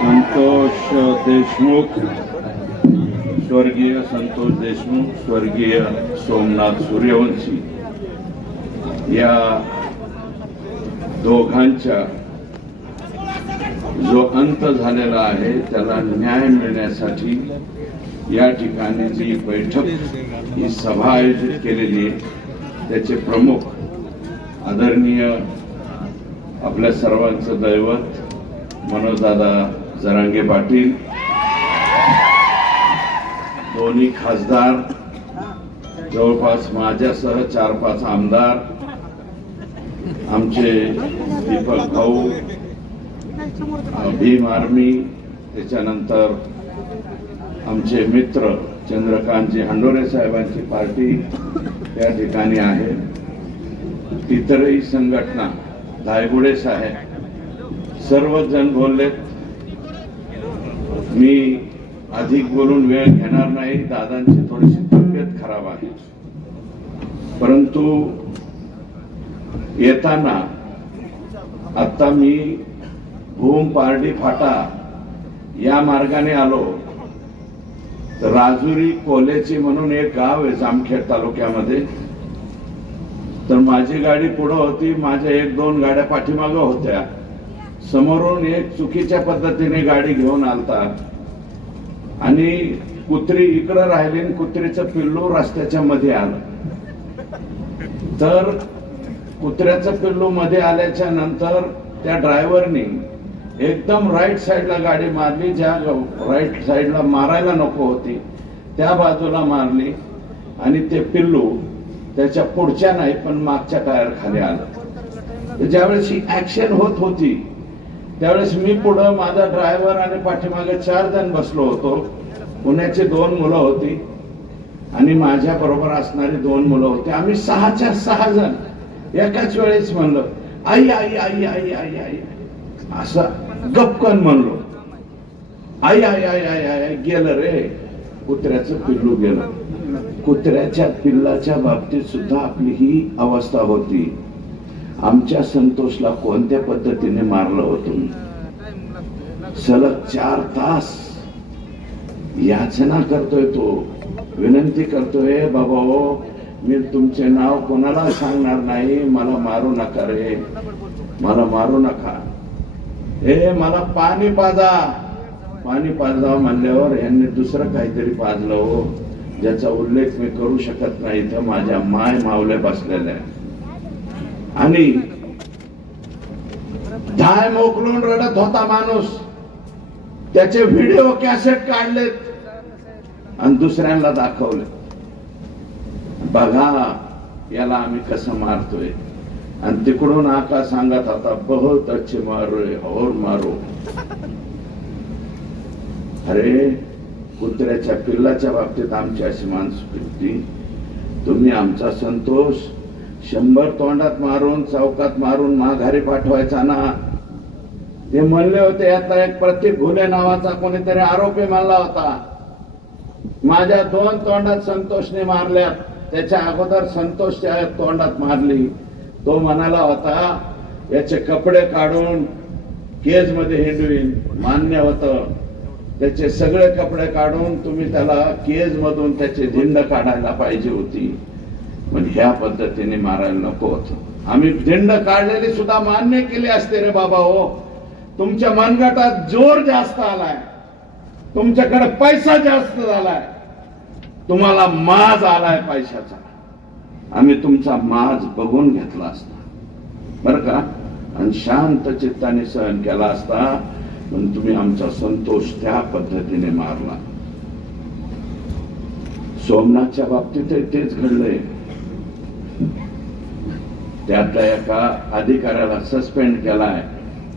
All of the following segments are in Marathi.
संतोष देशमुख स्वर्गीय संतोष देशमुख स्वर्गीय सोमनाथ सूर्यवंशी. या दोघांच्या जो अंत झालेला आहे त्याला न्याय मिळण्यासाठी या ठिकाणी जी बैठक ही सभा आयोजित केलेली आहे त्याचे प्रमुख आदरणीय आपल्या सर्वांचं दैवत मनोजदादा जरांगे पाटील दोन्ही खासदार जवळपास माझ्यासह चार पाच आमदार आमचे दीपक भाऊ भीम आर्मी त्याच्यानंतर आमचे मित्र चंद्रकांतजी हंडोरे साहेबांची पार्टी त्या ठिकाणी आहे. इतरही संघटना धायगुडे साहेब सर्वजण बोललेत मी अधिक बोलून वेळ घेणार नाही दादांची थोडीशी तब्येत खराब आहे. परंतु येताना आता मी भूम पारडी फाटा या मार्गाने आलो. राजुरी कोलेची म्हणून एक गाव आहे जामखेड तालुक्यामध्ये. तर माझी गाडी पुढं होती माझ्या एक दोन गाड्या पाठीमागं होत्या. समोरून एक चुकीच्या पद्धतीने गाडी घेऊन आलता आणि कुत्री इकडं राहिली आणि कुत्रीचं पिल्लू रस्त्याच्या मध्ये आलं. तर कुत्र्याचं पिल्लू मध्ये आल्याच्यानंतर त्या ड्रायव्हरनी एकदम राईट साईडला गाडी मारली ज्या राईट साईडला मारायला नको होती त्या बाजूला मारली आणि ते पिल्लू त्याच्या पुढच्या नाही पण मागच्या टायर खाली आलं. तर ज्यावेळेस ही ऍक्शन होत होती त्यावेळेस मी पुढं माझा ड्रायव्हर आणि पाठीमागे चार जण बसलो होतो. पुण्याची दोन मुलं होती आणि माझ्या बरोबर असणारी दोन मुलं होती. आम्ही सहाच्या सहा जण एकाच वेळेस म्हणलो आई आई आई आई आई आई. असं गपकन म्हणलो. आई आय आय आय आय गेलं रे. कुत्र्याचं पिल्लू गेलं. कुत्र्याच्या पिल्लाच्या बाबतीत सुद्धा आपली ही अवस्था होती. आमच्या संतोषला कोणत्या पद्धतीने मारलं होतं सलग चार तास याचना करतोय तो. विनंती करतोय बाबा हो मी तुमचे नाव कोणाला सांगणार नाही? मला मारू नका रे. मला मारू नका. हे मला पाणी पाजा. पाणी पाजा म्हणल्यावर यांनी दुसरं काहीतरी पाजलं हो. ज्याचा उल्लेख मी करू शकत नाही तर माझ्या माय मावल्या बसलेल्या आणि धाय मोकलून रडत होता माणूस. त्याचे व्हिडिओ कॅसेट काढलेत आणि दुसऱ्यांना दाखवले. बघा याला आम्ही कसं मारतोय. आणि तिकडून आका सांगत होता बहुत अच्छे मारो और मारो. अरे कुत्र्याच्या पिल्लाच्या बाबतीत आमची अशी मानसिकती तुम्ही आमचा संतोष शंभर तोंडात मारून चौकात मारून माघारी पाठवायचा ना. ते म्हणले होते यातला एक प्रतीक घुले नावाचा कोणीतरी आरोपी म्हणला होता. माझ्या दोन तोंडात संतोषने मारल्या त्याच्या अगोदर संतोषच्या तोंडात मारली. तो म्हणाला होता याचे कपडे काढून केजमध्ये हिंडवीन. मान्य होतं. त्याचे सगळे कपडे काढून तुम्ही त्याला केज मधून त्याचे झिंड काढायला पाहिजे होती. पण ह्या पद्धतीने मारायला नको होत. आम्ही झिंड काढलेली सुद्धा मान्य केली असते रे बाबा हो. तुमच्या मनगटात जोर जास्त आलाय. तुमच्याकडे पैसा जास्त झालाय. तुम्हाला माज आलाय पैशाचा. आम्ही तुमचा माज बघून घेतला असता. बर का? आणि शांत चित्ताने सहन केला असता पण तुम्ही आमचा संतोष त्या पद्धतीने मारला. सोमनाथच्या बाबतीत तेच घडलंय. त्यातल्या एका अधिकाऱ्याला सस्पेंड केलाय.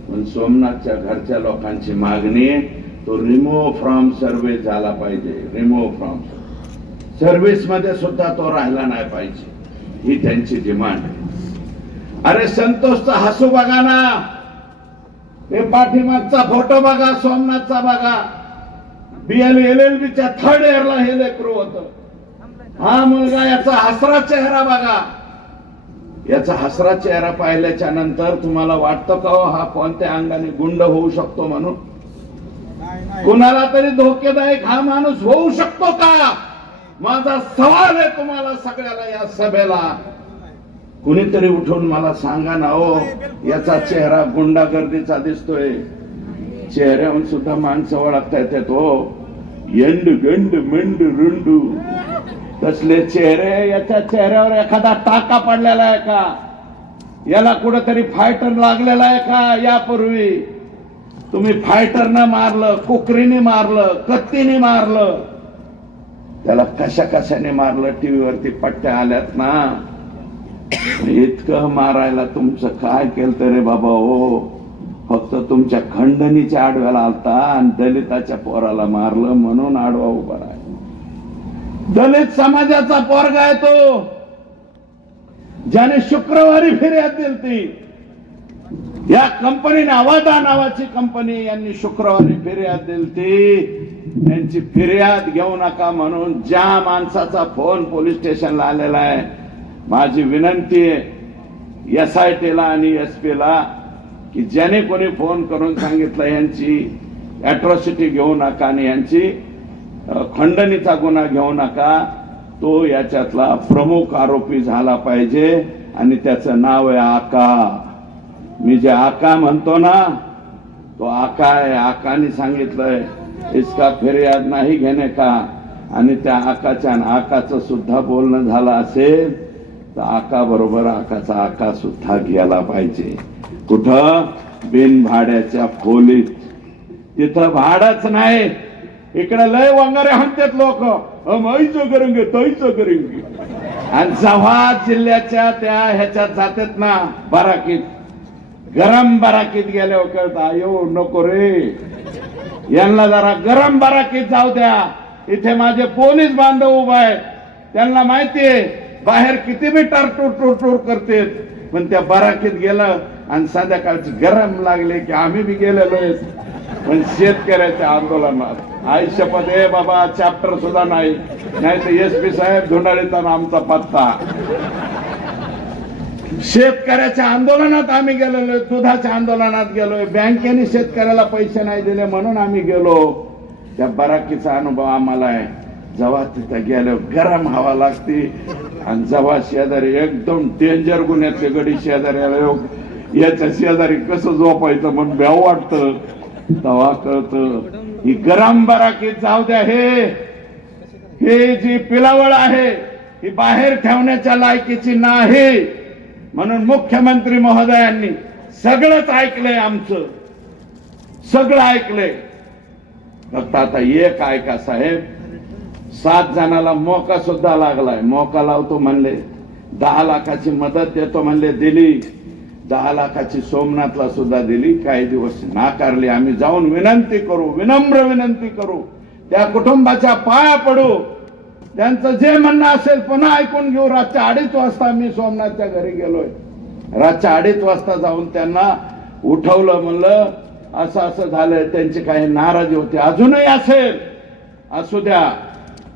पण सोमनाथच्या घरच्या लोकांची मागणी तो रिमूव्ह फ्रॉम सर्व्हिस झाला पाहिजे. Remove from service. मध्ये सुद्धा तो राहिला नाही पाहिजे. ही त्यांची डिमांड आहे. अरे संतोषचा हसू बघा ना. हे पाठीमागचा फोटो बघा सोमनाथचा बघा. बीएल एल एल बीच्या थर्ड इयरला हे लेकरू होत. हा मुलगा याचा हसरा चेहरा बघा. याचा हसरा चेहरा पाहिल्याच्या नंतर तुम्हाला वाटतं का हो हा कोणत्या अंगाने गुंड होऊ शकतो म्हणून? कुणाला तरी धोकेदायक हा माणूस होऊ शकतो का? माझा सवाल आहे तुम्हाला सगळ्याला या सभेला. कुणीतरी उठून मला सांगा ना हो याचा चेहरा गुंडागर्दीचा दिसतोय. चेहऱ्याहून सुद्धा माणसं ओळखता येतात हो. यंड गंड मेंड रुंडू. तसले चेहरे याच्या चेहऱ्यावर एखादा टाका पडलेला आहे का? याला कुठेतरी फायटर लागलेला आहे का? यापूर्वी. तुम्ही फायटरनं मारलं कुकरीने मारलं कत्तीने मारलं. त्याला कशा कशाने मारलं? टीव्हीवरती पट्ट्या आल्यात ना. इतकं मारायला तुमचं काय केलं रे बाबा हो? फक्त तुमच्या खंडणीच्या आडव्याला आलता आणि दलिताच्या पोराला मारलं म्हणून आडवा उभा राहिला. दलित समाजाचा पोरगा आहे तो. ज्याने शुक्रवारी फिर्याद दिली ती या कंपनीने अवादा नावाची कंपनी यांनी शुक्रवारी फिर्याद दिली ती त्यांची फिर्याद घेऊ नका म्हणून ज्या माणसाचा फोन पोलीस स्टेशनला आलेला आहे माझी विनंती आहे एस आय टीला आणि एस ला की ज्याने कोणी फोन करून सांगितलं यांची ॲट्रॉसिटी घेऊ नका आणि यांची खंडणीचा गुन्हा घेऊ नका. तो याच्यातला प्रमुख आरोपी झाला पाहिजे आणि त्याचं नाव आहे आका. मी जे आका म्हणतो ना तो आका आहे आकाने सांगितलंय इसका फिर्याद नाही घेणे का? आणि त्या आकाच्या आणि आकाचं सुद्धा बोलणं झालं असेल तर आका बरोबर आकाचा आका सुद्धा घ्यायला पाहिजे. कुठं? बिन भाड्याच्या खोलीत. तिथं भाडच नाही. इकडे लय वंगारे हाणतात लोक. मैचं करेंगे तैचं करेंगे. आणि जव्हा जिल्ह्याच्या त्या ह्याच्यात जातात ना बराकीत गरम बराकीत गेल्यावर कळत अयो नको रे. यांना जरा गरम बराकीत जाऊ द्या. इथे माझे पोलीस बांधव उभा आहेत. त्यांना माहितीये बाहेर किती बी टारटूर टूर टूर करते पण त्या बराकीत गेलं आणि संध्याकाळची गरम लागले की आम्ही बी गेलेलो आहेत. पण शेतकऱ्याच्या आंदोलनात. आयुष्यपद हे बाबा चॅप्टर सुद्धा नाही. नाही तर एस पी साहेब धुंडाळीचा आमचा पत्ता. शेतकऱ्याच्या आंदोलनात आम्ही गेलेलो दुधाच्या आंदोलनात गेलोय बँकेने शेतकऱ्याला पैसे नाही दिले म्हणून आम्ही गेलो. त्या बराकीचा अनुभव आम्हाला आहे. जेव्हा तिथं गेलो गरम हवा लागते. आणि जेव्हा शेजारी एकदम डेंजर गुन्ह्यातले गडी शेजारी याच्या शेजारी कसं झोपायचं म्हणून भ्याव वाटतं. तेव्हा कळत ही गरम बराकीत जाऊ द्या हे. हे जी पिलावळ आहे ही बाहेर ठेवण्याच्या लायकीची नाही. म्हणून मुख्यमंत्री महोदयांनी सगळंच ऐकलंय आमचं. सगळं ऐकलंय. फक्त आता एक ऐका साहेब. सात जणाला मोका सुद्धा लागलाय. मोका लावतो म्हणले. दहा लाखाची मदत देतो म्हणले दिली. दहा लाखाची सोमनाथला सुद्धा दिली. काही दिवस नाकारली. आम्ही जाऊन विनंती करू. विनम्र विनंती करू. त्या कुटुंबाच्या पाया पडू. त्यांचं जे म्हणणं असेल पुन्हा ऐकून घेऊ. रातच्या अडीच वाजता मी सोमनाथच्या घरी गेलोय. रातच्या अडीच वाजता जाऊन त्यांना उठवलं म्हणलं असं असं झालंय त्यांची काही नाराजी होती. अजूनही असेल असू द्या.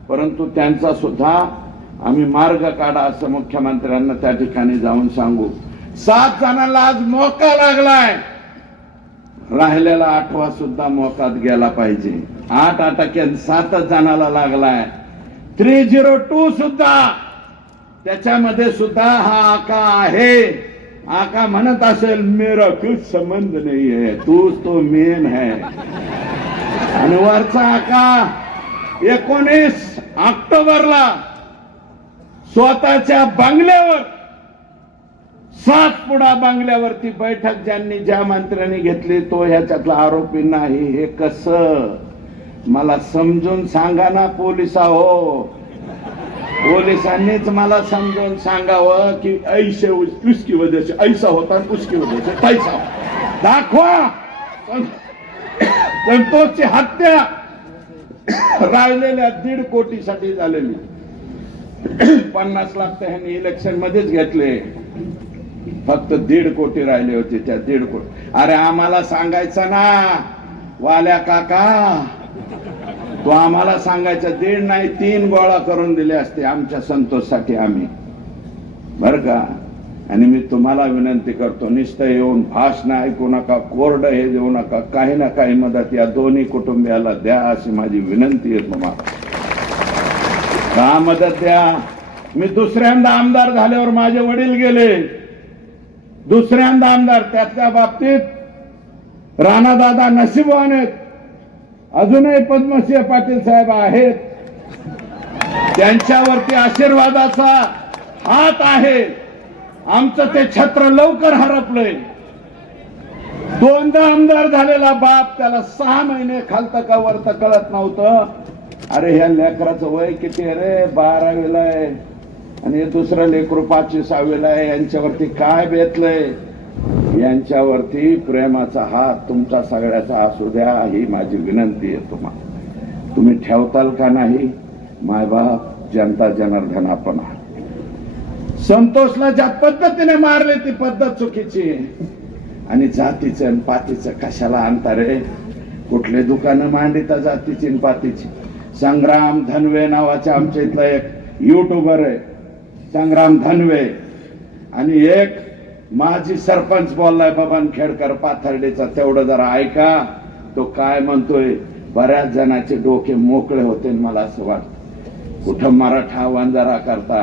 परंतु त्यांचा सुद्धा आम्ही मार्ग काढा असं मुख्यमंत्र्यांना त्या ठिकाणी जाऊन सांगू. सात जणांना आज मोका लागलाय. राहिलेला आठवा सुद्धा मोकात गेला पाहिजे. आठ अटक्यात सातच जणाला लागलाय. थ्री झिरो टू सुद्धा. त्याच्यामध्ये सुद्धा हा आका आहे. आका म्हणत असेल मेरा कुछ संबंध नाही आहे तूच तो मेन है. आणि वरचा आका एकोणीस ऑक्टोबरला स्वतःच्या बंगल्यावर सातपुडा बंगल्यावरती बैठक ज्यांनी ज्या मंत्र्यांनी घेतली तो ह्याच्यातला आरोपी नाही. हे कस? मला समजून सांगा ना पोलिसा हो. पोलिसांनीच मला समजून सांगावं की ऐसे उसकी वजह से ऐसा होता उसकी वजह से दाखवा. संतोषची हत्या. राहिलेल्या दीड कोटीसाठी झालेली. पन्नास लाख तर ह्यांनी इलेक्शन मध्येच घेतले. फक्त दीड कोटी राहिले होते त्या दीड कोटी. अरे आम्हाला सांगायचं ना वाल्या काका तो आम्हाला सांगायचा दीड नाही तीन गोळा करून दिले असते आमच्या संतोषसाठी आम्ही. बर का? आणि मी तुम्हाला विनंती करतो निस्त येऊन भाषण ऐकू नका कोरड हे देऊ नका काही ना काही मदत या दोन्ही कुटुंबियाला द्या अशी माझी विनंती आहे तुम्हाला. का मदत द्या? मी दुसऱ्यांदा आमदार झाल्यावर माझे वडील गेले. दुसऱ्यांदा आमदार त्यातल्या बाबतीत राणादादा नशीबवान आहेत. अजूनही पद्मसिंह पाटील साहेब आहेत. त्यांच्यावरती आशीर्वादाचा हात आहे. आमचं ते छत्र लवकर हरपलंय. दोनदा आमदार झालेला बाप त्याला सहा महिने खालतं का वरत कळत नव्हतं. अरे ह्या लेकराचं वय किती अरे रे? बारावीला आहे. आणि दुसरं लेकरू पाचवी सहावीला आहे. यांच्यावरती काय बेतलंय? यांच्यावरती प्रेमाचा हात तुमचा सगळ्याचा असू द्या ही माझी विनंती आहे तुम्हाला. तुम्ही ठेवताल का नाही? मायबाप जनता जनार्दन आपण संतोषला ज्या पद्धतीने मारले ती पद्धत चुकीची आणि जातीचं आणि पातीचं कशाला आणता रे कुठले दुकानं मांडिता जातीची आणि पातीची? संग्राम धनवे नावाचा आमच्या इथला एक युट्यूबर आहे. संग्राम धनवे. आणि एक माझी सरपंच बोललाय बबन खेडकर पाथर्डेचा तेवढं जरा ऐका. तो काय म्हणतोय बऱ्याच जणांचे डोके मोकळे होते मला असं वाटतं. कुठं मराठा वंजारा करता?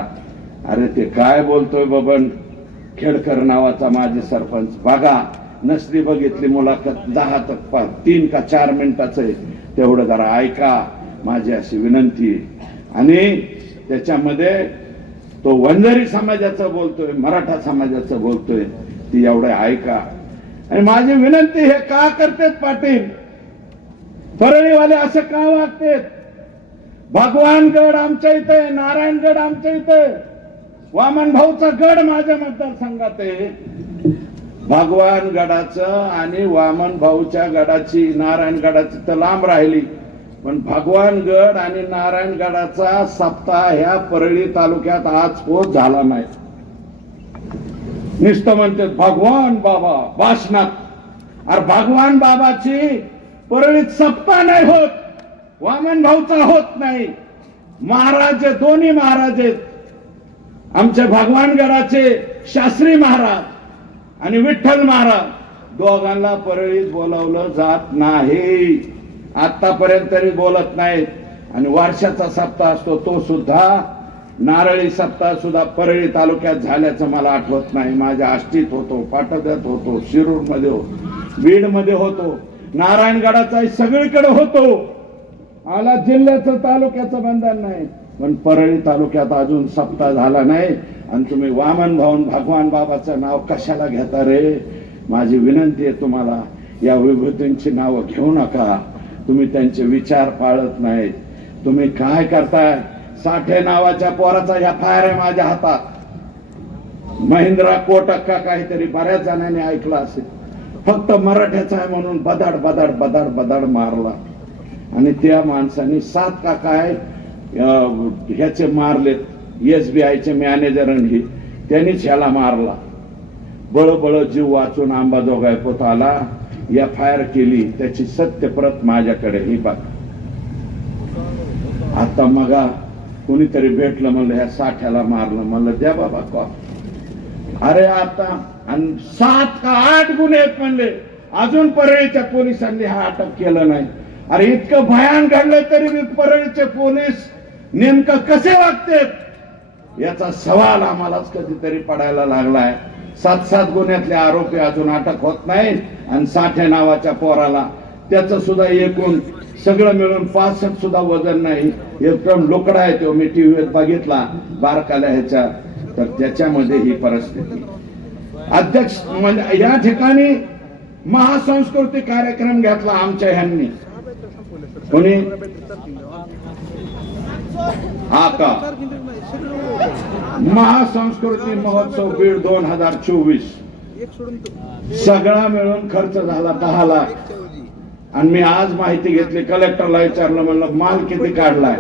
अरे ते काय बोलतोय बबन? खेडकर नावाचा माझे सरपंच बघा नसली बघितली मुलाखत दहा तक तीन का चार मिनिटाचं आहे. तेवढं जरा ऐका माझी अशी विनंती आणि त्याच्यामध्ये तो वंजारी समाजाचं बोलतोय मराठा समाजाचं बोलतोय ती एवढं ऐका. आणि माझी विनंती हे का करतेत पाटील? परळीवाले असं का वागतेत? भगवानगड आमच्या इथे नारायणगड आमच्या इथे वामन भाऊचा गड माझ्या मतदारसंघात आहे. भगवान गडाचं आणि वामन भाऊच्या गडाची नारायण गडाची तर लांब राहिली. पण भगवानगड आणि नारायणगडाचा सप्ताह ह्या परळी तालुक्यात आज पोच झाला नाही. नुसतं म्हणते भगवान बाबा भाषणात अरे भगवान बाबाची परळीत सप्ताह नाही होत वामन भाऊचा होत नाही. महाराज दोन्ही महाराज आहेत. आमचे भगवानगडाचे शास्त्री महाराज आणि विठ्ठल महाराज. दोघांना परळीत बोलावलं जात नाही. आतापर्यंत तरी बोलत नाहीत. आणि वर्षाचा सप्ताह असतो तो सुद्धा नारळी सप्ताह सुद्धा परळी तालुक्यात झाल्याचं मला आठवत नाही. माझ्या आष्टीत होतो पाटोद्यात होतो शिरूरमध्ये होतो बीडमध्ये होतो नारायणगडाचा सगळीकडे होतो. आला जिल्ह्याचं तालुक्याचं बंधन नाही. पण परळी तालुक्यात अजून सप्ताह झाला नाही. आणि तुम्ही वामन भाऊन भगवान बाबाचं नाव कशाला घेता रे? माझी विनंती आहे तुम्हाला या विभूतींची नावं घेऊ नका. तुम्ही त्यांचे विचार पाळत नाहीत. तुम्ही काय करताय? साठे नावाच्या पोराचा या फायर आहे माझ्या हातात. महिंद्रा कोटक का काहीतरी बऱ्याच जणांनी ऐकलं असेल. फक्त मराठ्याचा आहे म्हणून बदाड बदाड बदाड बदाड मारला. आणि त्या माणसाने सात का काय ह्याचे मारलेत. एस बी आयचे मॅनेजर आणि त्यांनीच ह्याला मारला. बळबळ जीव वाचून आंबाजोगाई पोताला एफ आय आर केली त्याची सत्य प्रत माझ्याकडे. ही बघा. आता मगा कुणीतरी भेटलं म्हणलं ह्या साठ्याला मारलं म्हणलं द्या बाबा कॉल अरे आता आणि सात का आठ गुन्हे आहेत म्हणले. अजून परळीच्या पोलिसांनी हा अटक केलं नाही. अरे इतकं भयान घडलं तरी मी परळीचे पोलीस नेमकं कसे वागतेत? याचा सवाल आम्हालाच कधीतरी पडायला लागलाय. सात सात गुन्ह्यातले आरोपी अजून अटक होत नाहीत आणि साठे नावाच्या पोराला त्याचं सुद्धा एकूण सगळं मिळून पासष्ट सुद्धा वजन नाही. एकदम लोकडा आहे तो. मी टीव्हीवर बघितला. बारकाल्या ह्याच्या. तर त्याच्यामध्ये ही परिस्थिती. अध्यक्ष म्हणजे या ठिकाणी महासंस्कृती कार्यक्रम घेतला आमच्या ह्यांनी. कोणी? हा का? महासंस्कृती महोत्सव बीड दोन हजार चोवीस. सगळा मिळून खर्च झाला दहा लाख. आणि मी आज माहिती घेतली कलेक्टरला विचारलं म्हणलं माल किती काढलाय?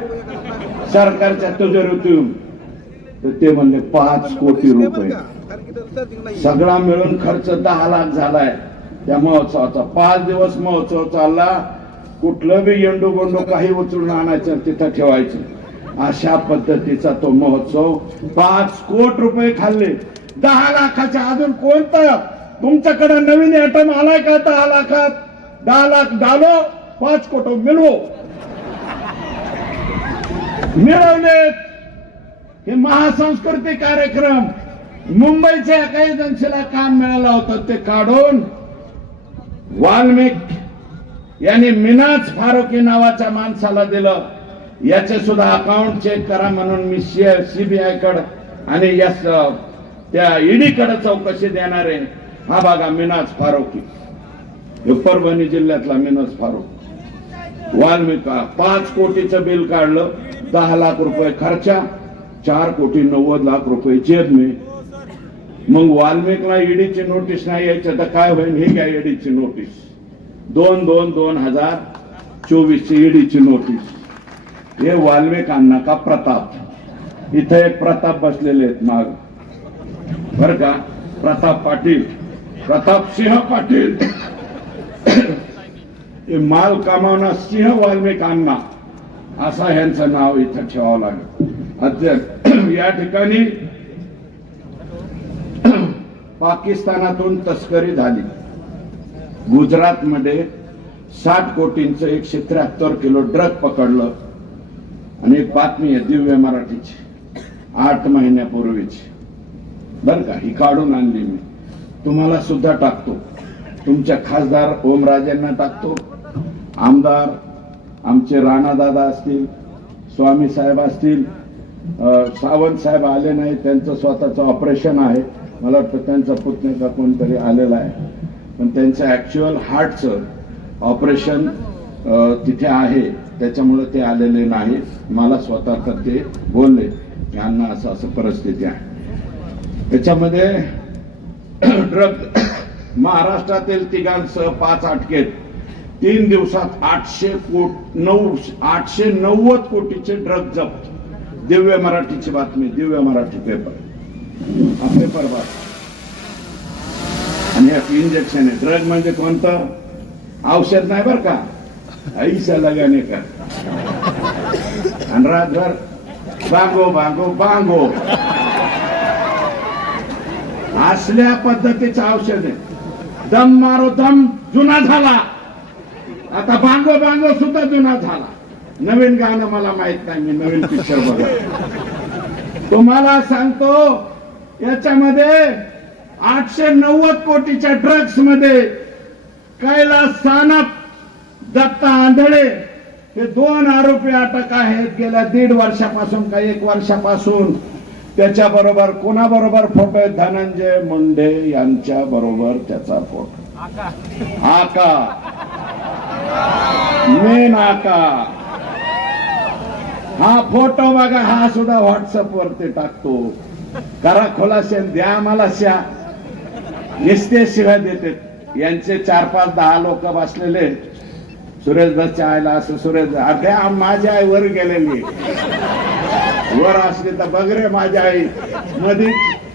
सरकारच्या तुझ्या तर ते म्हणले पाच कोटी रुपये. सगळा मिळून खर्च दहा लाख झालाय त्या महोत्सवाचा. पाच दिवस महोत्सव चालला. कुठलं बी येंडू गोंडू काही उचलून आणायचं तिथं ठेवायचं. अशा पद्धतीचा तो महोत्सव पाच कोट रुपये खाल्ले. दहा लाखाच्या अजून कोणता? तुमच्याकडे नवीन ऍटम आलाय का दहा लाखात? दहा लाख डालो पाच कोट मिळवो. मिळवले. हे महासंस्कृती कार्यक्रम. मुंबईच्या काही जनशेला काम मिळालं होतं ते काढून वाल्मिक यांनी मिनाज फारुकी नावाच्या माणसाला दिलं. याचे सुद्धा अकाउंट चेक करा म्हणून मी सीबीआय कड आणि यस त्या ईडी कडे चौकशी देणार आहे. हा बघा मिनाज फारुकी. हे परभणी जिल्ह्यातला मिनाज फारुक. वाल्मिका पाच कोटीचं बिल काढलं दहा लाख रुपये खर्चा चार कोटी नव्वद लाख रुपये जेब मी. मग वाल्मिकला ईडीची नोटीस नाही यायचं तर काय होईल हे घ्या ईडीची नोटीस दोन दोन दोन हजार चोवीस ची ईडीची नोटीस हे वाल्मिकांना का प्रताप? इथे एक प्रताप बसलेले आहेत माग. बर का? प्रताप पाटील. प्रताप सिंह पाटील. माल कमावणार सिंह वाल्मिकांना असा ह्यांचं नाव इथं ठेवावं लागेल. अध्यक्ष या ठिकाणी पाकिस्तानातून तस्करी झाली. गुजरात मध्ये साठ कोटींचं एकशे त्र्याहत्तर किलो ड्रग पकडलं. आणि एक बातमी आहे दिव्य मराठीची. आठ महिन्यापूर्वीची बर का? ही काढून आणली मी. तुम्हाला सुद्धा टाकतो. तुमच्या खासदार ओमराजेंना टाकतो. आमदार आमचे राणादादा असतील स्वामी साहेब असतील सावंत साहेब आले नाही त्यांचं स्वतःचं ऑपरेशन आहे. मला वाटतं त्यांचा पुतण्या का कोणतरी आलेला आहे. पण त्यांचं ऍक्च्युअल हार्टचं ऑपरेशन तिथे आहे. त्याच्यामुळे ते आलेले नाही. मला स्वतः तर ते बोलले यांना असं असं परिस्थिती आहे. त्याच्यामध्ये ड्रग महाराष्ट्रातील तिघांसह पाच अटकेत. तीन दिवसात आठशे कोट नऊ आठशे नव्वद कोटीचे ड्रग जप्त. दिव्य मराठीची बातमी दिव्य मराठी पेपर पेपर बात आणि इंजेक्शन आहे. ड्रग म्हणजे कोणतं? औषध नाही बर का? ऐसा लगाने का आणि रातभर बांगो बांगो बांगो असल्या पद्धतीचं औषध आहे दम मारो दम जुना झाला आता बांगो बांगो सुद्धा जुना झाला नवीन गाणं मला माहीत नाही मी नवीन पिक्चर बघा तुम्हाला सांगतो याच्यामध्ये आठशे नव्वद कोटीच्या ड्रग्समध्ये कैलास सानप दत्ता आंधळे हे दोन आरोपी अटक आहेत. गेल्या दीड वर्षापासून का एक वर्षापासून त्याच्या बरोबर कोणाबरोबर फोटो आहे धनंजय मुंडे यांच्या बरोबर त्याचा फोटो आका. मेन आका. हा फोटो बघा हा सुद्धा व्हॉट्सअप वरती टाकतो. करा खोलाशे द्या मला शा निस्ते शिवाय देते. यांचे चार पाच दहा लोक बसलेले सुरेश दसच्या आईला असं सुरेश अरे माझी आई वर गेलेली. वर असली तर बघ रे माझी आई. मधी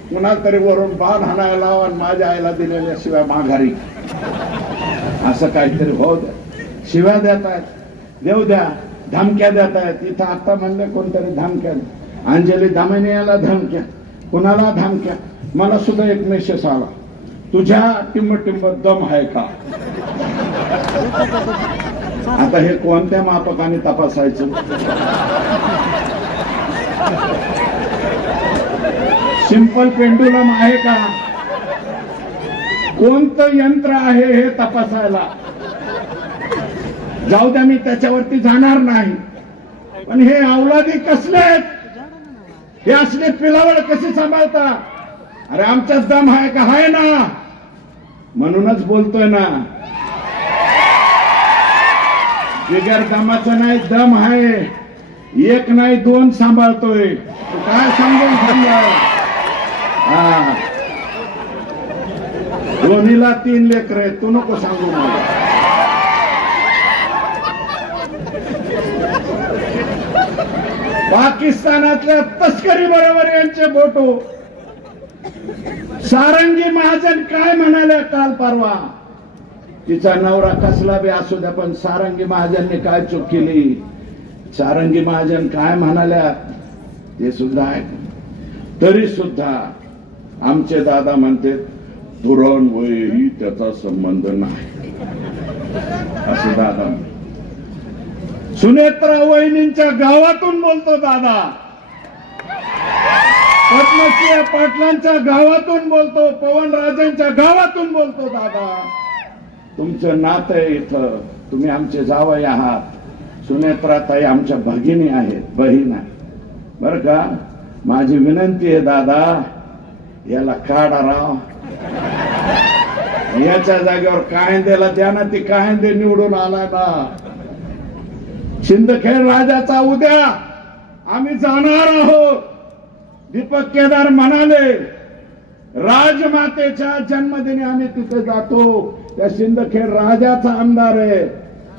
कुणा तरी वरून बाण हाणायला लावा आणि माझ्या आईला दिलेल्या शिवाय माघारी. असं काहीतरी होत. द्या शिव्या देत आहेत. देऊ द्या. धमक्या देत आहेत. इथं आता म्हणले कोणतरी धमक्या. अंजली दामिनी याला धमक्या. कुणाला धमक्या? मला सुद्धा एक मेसेज आला. तुझ्या टिंब टिंब दम आहे का? आता हे कोणत्या मापकाने तपासायचं? सिंपल पेंडुलम आहे का? कोणतं यंत्र आहे हे तपासायला? जाऊ द्या मी त्याच्यावरती जाणार नाही. पण हे अवलादी कसले आहेत? हे असले पिलावड कसे सांभाळता अरे आमच्याच दम आहे का? आहे ना. म्हणूनच बोलतोय ना. बिगर दमाचं नाही दम आहे. एक नाही दोन सांभाळतोय. काय सांगून हा. दोन्हीला तीन लेकर आहेत तू नको सांगू मला. पाकिस्तानातल्या तस्करी बरोबर यांचे फोटो सारंगी महाजन काय म्हणाले काल परवा? तिचा नवरा कसला बी असू द्या पण सारंगी महाजनने काय चूक केली? सारंगी महाजन काय म्हणाल्या? ते सुद्धा आहे तरी सुद्धा आमचे दादा म्हणते धुरण वयही त्याचा संबंध नाही. असं दादा सुनेत्रा वहिनींच्या गावातून बोलतो दादा. पद्मश्री पाटलांच्या गावातून बोलतो पवन राजांच्या गावातून बोलतो दादा. तुमचं नातं आहे इथं. तुम्ही आमचे जावई आहात. सुनेत्राताई आमच्या भगिनी आहेत बहीण आहे. बर का? माझी विनंती आहे दादा याला काढा राव. याच्या जागेवर कायंदेला द्या ना ती कायंदे निवडून आला ना. शिंदखेड राजाचा उद्या आम्ही जाणार आहोत. दीपक केदार म्हणाले राजमातेच्या जन्मदिनी आम्ही तिथे जातो. त्या शिंदखेड राजाचा आमदार आहे.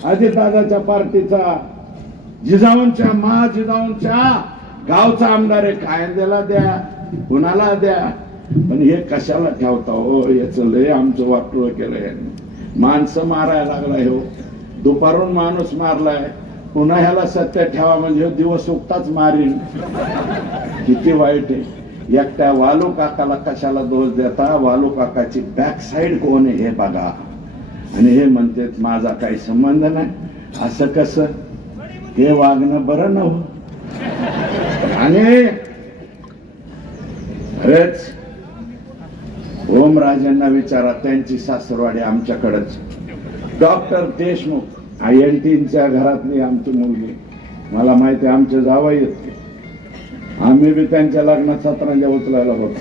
अजितदादाच्या पार्टीचा जिजाऊंच्या मा जिजाऊंच्या गावचा आमदार आहे. कायद्याला द्या कुणाला द्या पण हे कशाला ठेवता हो? याच लय आमचं वाटलं केलंय माणसं मारायला लागलाय हो. दुपारून माणूस मारलाय. पुन्हा ह्याला सत्य ठेवा म्हणजे दिवस उगताच मारीन. किती वाईट आहे. एकट्या वालू काकाला कशाला दोष देता? वालू काकाची बॅक साईड कोण आहे हे बघा. आणि हे म्हणतात माझा काही संबंध नाही. असं कसं? हे वागणं बरं न हो आणि ओम ओमराजांना विचारा त्यांची सासरवाडी आमच्याकडेच. डॉक्टर देशमुख आय एन टीच्या घरातली आमची मुलगी मला माहिती आहे, जावा जावई आम्ही बी त्यांच्या लग्नात सतरांच्या उचलायला होतो.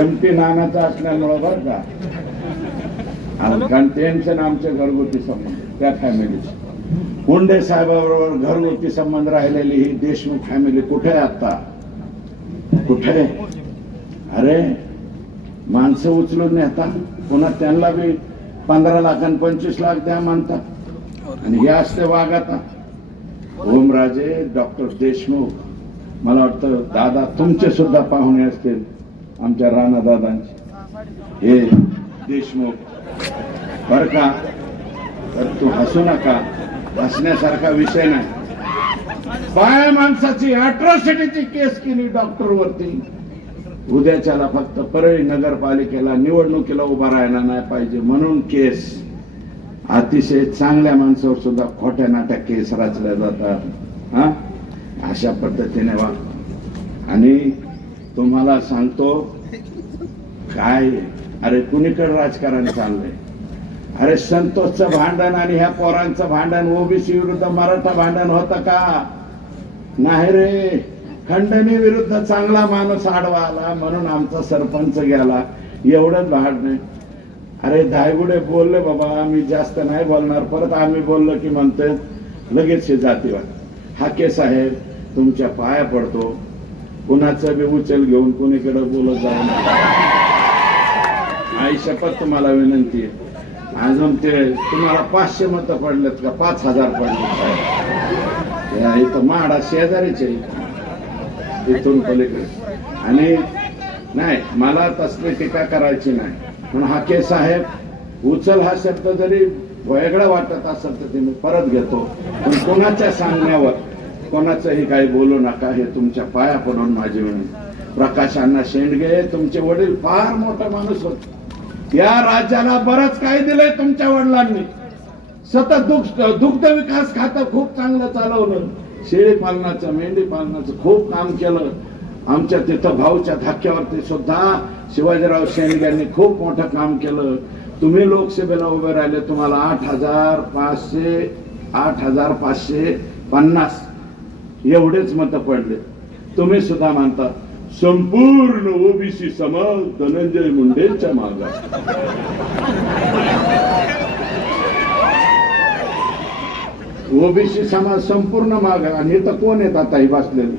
एम टी नानाचा असल्यामुळं बरं का? कारण टेन्शन आमचे घरगुती संबंध त्या फॅमिलीचे. मुंडे साहेबाबरोबर घरगुती संबंध राहिलेली ही देशमुख फॅमिली कुठे आहे आता? कुठे? आहे? अरे माणसं उचलून नेता. पुन्हा त्यांना बी पंधरा लाख आणि पंचवीस लाख द्या म्हणतात. आणि हे असते वाघ आता ओमराजे डॉक्टर देशमुख. मला वाटतं दादा तुमचे सुद्धा पाहुणे असतील आमच्या राणा दादांचे. हे देशमुख. बर का? तर तू हसू नका. हसण्यासारखा विषय नाही. बाया माणसाची अट्रॉसिटीची केस केली डॉक्टर वरती. उद्याच्याला फक्त परळी नगरपालिकेला निवडणुकीला उभा राहायला नाही पाहिजे म्हणून केस. अतिशय चांगल्या माणसावर सुद्धा खोट्या नाट्या केस रचल्या जातात. हा? अशा पद्धतीने वा. आणि तुम्हाला सांगतो काय अरे कुणीकडे राजकारण चाललंय? अरे संतोषचं भांडण आणि ह्या पोरांचं भांडण ओबीसी विरुद्ध मराठा भांडण होतं का? नाही रे. खंडणी विरुद्ध चांगला माणूस आडवा आला म्हणून आमचा सरपंच गेला. एवढंच भांडण अरे धायगुडे बोलले बाबा आम्ही जास्त नाही बोलणार. परत आम्ही बोललो की म्हणते लगेच हे जातीवाद. हाके साहेब तुमच्या पाया पडतो. कुणाचं बी उचल घेऊन कुणीकडे बोलत जाऊ नका. आई शपथ तुम्हाला विनंती आहे. अजून ते तुम्हाला पाचशे मतं पडलेत का? पाच हजार पडलेत साहेब. इथं माडा शेजारीच आहे. इथून पलीकडे. आणि नाही मला तसली टीका करायची नाही. पण हाके साहेब उचल हा शब्द जरी वेगळा वाटत असेल तर ते मी परत घेतो. पण कोणाच्या सांगण्यावर कोणाचंही काही बोलू नका हे तुमच्या पाया पडून माझी विनंती. प्रकाश शेंडगे तुमचे वडील फार मोठा माणूस होते. या राज्याला बरंच काही दिलंय तुमच्या वडिलांनी. सतत दुग्ध दुग्ध विकास खातं खूप चांगलं चालवलं. शेळी पालनाचं मेंढी पालनाचं खूप काम केलं. आमच्या तिथं भाऊच्या धाक्यावरती सुद्धा शिवाजीराव शेंडगे यांनी खूप मोठं काम केलं. तुम्ही लोकसभेला उभे राहिले तुम्हाला आठ हजार पाचशे आठ हजार पाचशे पन्नास एवढेच मत पडले. तुम्ही सुद्धा मानतात संपूर्ण ओबीसी समाज धनंजय मुंडेंच्या मागा ओबीसी समाज संपूर्ण माग आणि तर कोण आहेत आता ही बसलेले?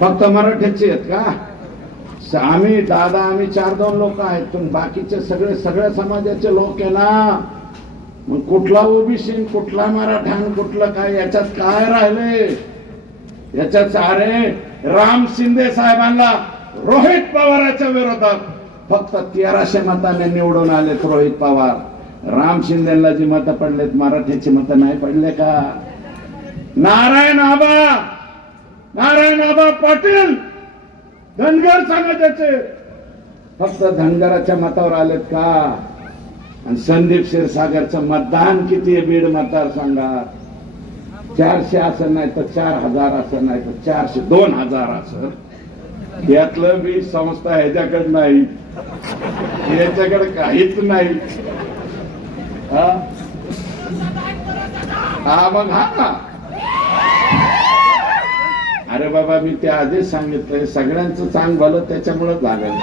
फक्त मराठ्याचे आहेत का? आम्ही दादा आम्ही चार दोन लोक आहेत. पण बाकीचे सगळे सगळ्या समाजाचे लोक आहे ना. मग कुठला ओबीसी कुठला मराठा आणि कुठलं काय याच्यात काय राहिले? याच्यात अरे राम शिंदे साहेबांना रोहित पवाराच्या विरोधात फक्त तेराशे मताने निवडून आलेत रोहित पवार. राम शिंदेला जी मतं पडलेत मराठीची मतं नाही पडले का? नारायण आबा नारायण आबा पाटील धनगर समाजाचे. फक्त धनगराच्या मतावर आलेत का? आणि संदीप क्षीरसागरचं मतदान किती आहे बीड मतदारसंघात? चारशे असं नाही तर चार हजार असं नाही तर चारशे दोन हजार असं यातलं मी संस्था ह्याच्याकडे नाही. याच्याकडे काहीच नाही. हा? हा मग हा ना. अरे बाबा मी ते आधीच सांगितलंय. सगळ्यांचं चांग भलं त्याच्यामुळे झालं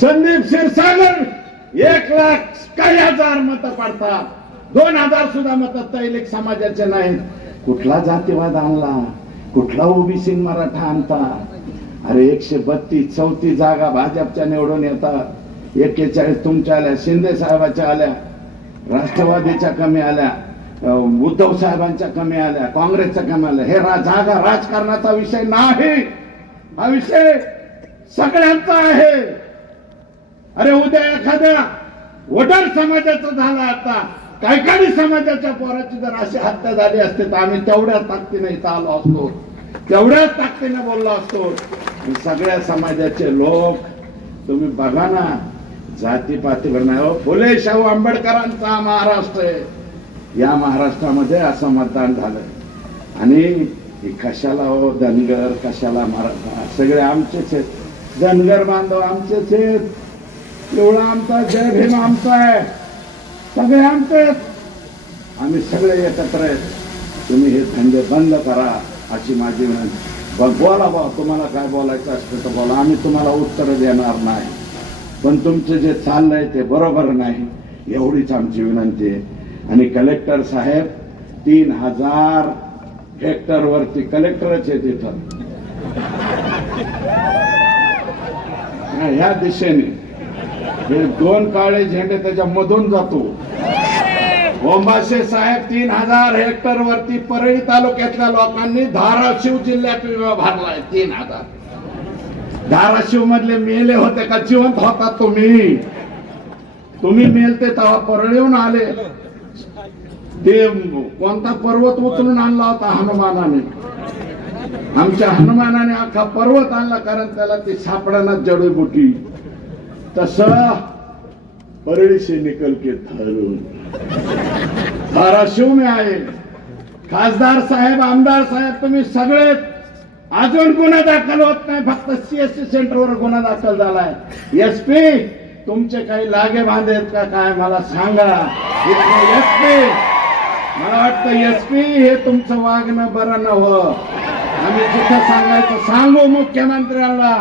संदीप क्षीरसागर एक लाख काही हजार मत पडतात. दोन हजार सुद्धा मत एक समाजाचे नाहीत. कुठला जातीवाद आणला? कुठला ओबीसी मराठा आणता? अरे एकशे बत्तीस चौतीस जागा भाजपच्या निवडून येतात. एक्केचाळीस तुमच्या आल्या शिंदे साहेबाच्या आल्या राष्ट्रवादीच्या कमी आल्या उद्धव साहेबांच्या कमी आल्या काँग्रेसच्या कमी आल्या. हे रा- जागा राजकारणाचा विषय नाही. हा विषय सगळ्यांचा आहे. अरे उद्या एखाद्या वडर समाजाचा झाला आता. कैकाडी समाजाच्या पोराची जर अशी हत्या झाली असते तर आम्ही तेवढ्याच ताकदीने इथं आलो असतो. तेवढ्याच ताकदीने बोललो असतो. सगळ्या समाजाचे लोक तुम्ही बघा ना जाती पातीवर नाही हो फुले शाहू आंबेडकरांचा महाराष्ट्र आहे. या महाराष्ट्रामध्ये असं मतदान झालं. आणि कशाला हो धनगर कशाला मराठा? सगळे आमचेच आहेत. धनगर बांधव आमचेच आहेत. एवढा आमचा जय भीम आमचा आहे. सगळे आमचे आहेत आम्ही सगळे एकत्र आहेत. तुम्ही हे धंदे बंद करा अशी माझी विनंती. बघ बोला बा तुम्हाला काय बोलायचं असतं तर बोला. आम्ही तुम्हाला उत्तर देणार नाही. पण तुमचं जे चाललंय ते बरोबर नाही एवढीच आमची विनंती आहे. आणि कलेक्टर साहेब तीन हजार हेक्टर वरती कलेक्टरच आहे तिथं. ह्या दिशेने. हे दोन काळे झेंडे त्याच्या मधून जातो. ओंबाशे साहेब तीन हजार हेक्टर वरती परळी तालुक्यातल्या लोकांनी धाराशिव जिल्ह्यात विमा भरलाय तीन हजार. धाराशिव मधले मेले होते का? जिवंत होता तुम्ही. तुम्ही मेलते तेव्हा परळीहून आले. ते कोणता पर्वत उचलून आणला होता हनुमानाने? आमच्या हनुमानाने अख्खा पर्वत आणला कारण त्याला ती सापडाना जडीबुटी. तसा परळी से निकल के धरून धाराशिव में आए. खासदार साहेब आमदार साहेब तुम्ही सगळे अजून गुन्हा दाखल होत नाही. फक्त सीएससी सेंटरवर गुन्हा दाखल झालाय. एस पी तुमचे काही लागे बांधे आहेत का काय मला सांगा. एस पी मला वाटतं एस पी हे तुमचं वागणं बरं नव्हतं. आम्ही जिथं सांगायचं सांगू मुख्यमंत्र्यांना.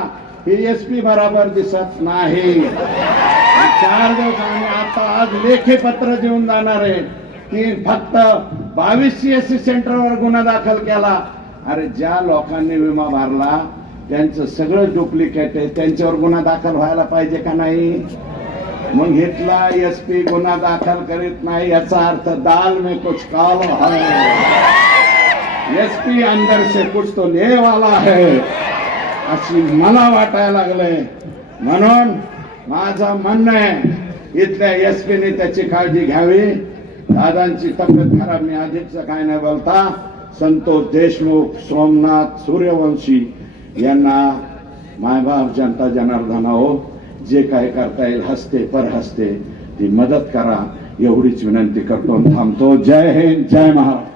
पीएसपी एस पी बराबर दिसत नाही. चार दिवस आम्ही आता आज लेखी पत्र देऊन जाणार आहे. की फक्त बावीस सीएससी एस सी सेंटरवर गुन्हा दाखल केला. अरे ज्या लोकांनी विमा भरला त्यांचं सगळं डुप्लिकेट आहे. त्यांच्यावर गुन्हा दाखल व्हायला पाहिजे का नाही? मग घेतला एस पी गुन्हा दाखल करीत नाही याचा अर्थ दाल में कुछ काल है. एस पी अंदर से कुछ तो ले वाला है. अशी मला वाटायला लागलंय. म्हणून माझं म्हणणं आहे इथल्या एस पीने त्याची काळजी घ्यावी. दादांची तब्येत खराब मी आधीच काय नाही बोलता. संतोष देशमुख सोमनाथ सूर्यवंशी यांना मायबाप जनता जनार्दना हो. जे काय करता येईल हसते पर हसते ती मदत करा. एवढीच विनंती करतो थांबतो. जय हिंद जय महाराज